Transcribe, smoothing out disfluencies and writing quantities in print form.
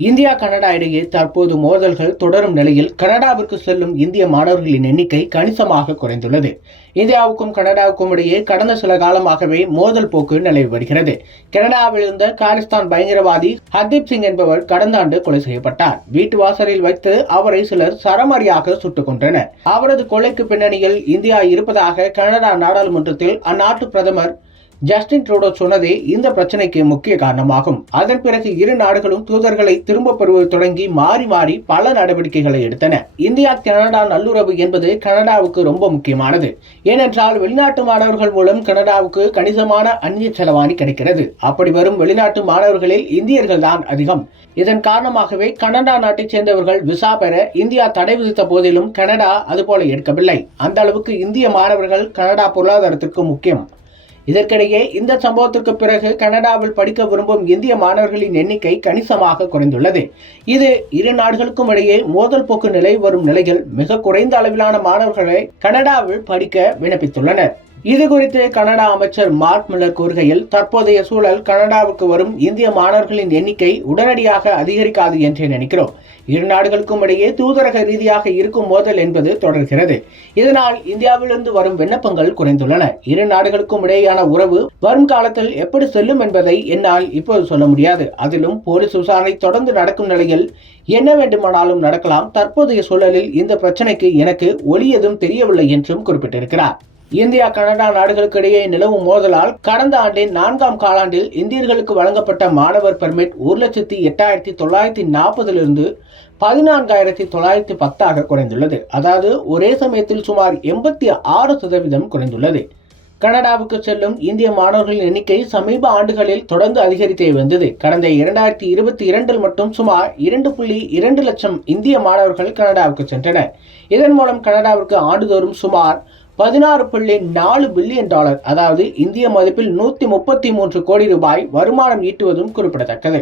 India Canada இடையே தற்போது மோதல்கள் தொடரும் நிலையில் கனடாவிற்கு செல்லும் இந்திய மாணவர்களின் எண்ணிக்கை கணிசமாக குறைந்துள்ளது. இந்தியாவுக்கும் கனடாவுக்கும் இடையே கடந்த சில காலமாகவே மோதல் போக்கு நிலவி வருகிறது. கனடாவில் இருந்த காலிஸ்தான் பயங்கரவாதி ஹர்தீப் சிங் என்பவர் கடந்த ஆண்டு கொலை செய்யப்பட்டார். வீட்டு வாசலில் வைத்து அவரை சிலர் சரமாரியாக சுட்டுக் கொன்றனர். அவரது கொலைக்கு பின்னணியில் இந்தியா இருப்பதாக கனடா நாடாளுமன்றத்தில் அந்நாட்டு பிரதமர் ஜஸ்டின் ட்ரூடோ சொன்னதே இந்த பிரச்சனைக்கு முக்கிய காரணமாகும். அதன் பிறகு இரு நாடுகளும் தூதர்களை திரும்பப் பெறுவது தொடங்கி மாறி மாறி பல நடவடிக்கைகளை எடுத்தன. இந்தியா கனடா நல்லுறவு என்பது கனடாவுக்கு ரொம்ப முக்கியமானது. ஏனென்றால் வெளிநாட்டு மாணவர்கள் மூலம் கனடாவுக்கு கணிசமான அந்நிய செலவாணி கிடைக்கிறது. அப்படி வரும் வெளிநாட்டு மாணவர்களில் இந்தியர்கள் தான் அதிகம். இதன் காரணமாகவே கனடா நாட்டைச் சேர்ந்தவர்கள் விசா பெற இந்தியா தடை விதித்த போதிலும் கனடா அதுபோல எடுக்கவில்லை. அந்த அளவுக்கு இந்திய மாணவர்கள் கனடா பொருளாதாரத்திற்கு முக்கியம். இதற்கிடையே இந்த சம்பவத்திற்கு பிறகு கனடாவில் படிக்க விரும்பும் இந்திய மாணவர்களின் எண்ணிக்கை கணிசமாக குறைந்துள்ளது. இது இரு நாடுகளுக்கும் இடையே மோதல் போக்கு நிலவி வரும் நிலையில் மிக குறைந்த அளவிலான மாணவர்களை கனடாவில் படிக்க விண்ணப்பித்துள்ளனர். இது குறித்து கனடா அமைச்சர் மார்க் மில்லர் கூறுகையில், தற்போதைய சூழல் கனடாவுக்கு வரும் இந்திய மாணவர்களின் எண்ணிக்கை உடனடியாக அதிகரிக்காது என்று நினைக்கிறோம். இரு நாடுகளுக்கும் இடையே தூதரக ரீதியாக இருக்கும் மோதல் என்பது தொடர்கிறது. இதனால் இந்தியாவிலிருந்து வரும் விண்ணப்பங்கள் குறைந்துள்ளன. இரு நாடுகளுக்கும் இடையேயான உறவு வரும் காலத்தில் எப்படி செல்லும் என்பதை என்னால் இப்போது சொல்ல முடியாது. அதிலும் போலீஸ் விசாரணை தொடர்ந்து நடக்கும் நிலையில் என்ன வேண்டுமானாலும் நடக்கலாம். தற்போதைய சூழலில் இந்த பிரச்சனைக்கு எனக்கு ஒளி எதுவும் தெரியவில்லை என்றும் குறிப்பிட்டிருக்கிறார். இந்தியா கனடா நாடுகளுக்கு இடையே நிலவும் மோதலால் கடந்த ஆண்டின் 4ஆம் காலாண்டில் இந்தியர்களுக்கு வழங்கப்பட்ட மாணவர் பெர்மிட் 1,08,940 14,910 குறைந்துள்ளது. அதாவது ஒரே சமயத்தில் சுமார் 86% குறைந்துள்ளது. கனடாவுக்கு செல்லும் இந்திய மாணவர்களின் எண்ணிக்கை சமீப ஆண்டுகளில் தொடர்ந்து அதிகரித்தே வந்தது. கடந்த 2022 மட்டும் சுமார் 2.2 லட்சம் இந்திய மாணவர்கள் கனடாவுக்கு சென்றனர். இதன் மூலம் கனடாவிற்கு ஆண்டுதோறும் சுமார் $16.4 பில்லியன், அதாவது இந்திய மதிப்பில் 133 கோடி ரூபாய் வருமானம் ஈட்டுவதும் குறிப்பிடத்தக்கது.